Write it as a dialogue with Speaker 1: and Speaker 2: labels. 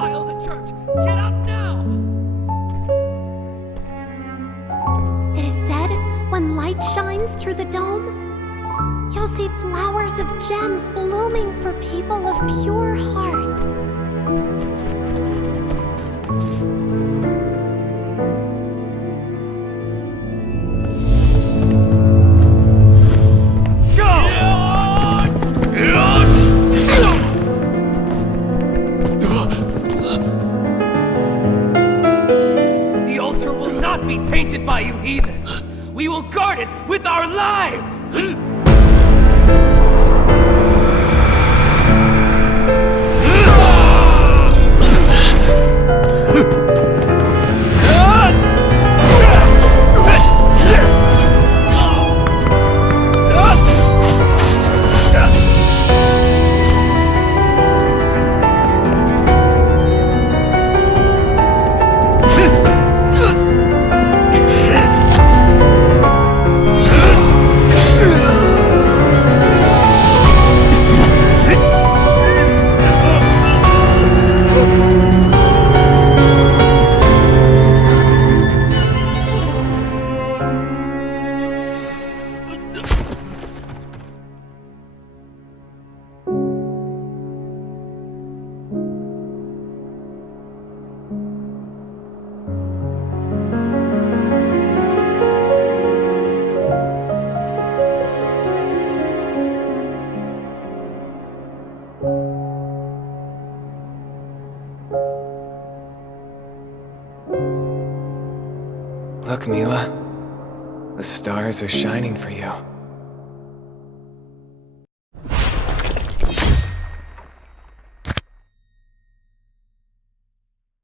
Speaker 1: defile the church? Get now!
Speaker 2: It is said when light shines through the dome, you'll see flowers of gems blooming for people of pure hearts.
Speaker 1: Be tainted by you heathens! We will guard it with our lives!
Speaker 3: Look, Mila. The stars are shining for you.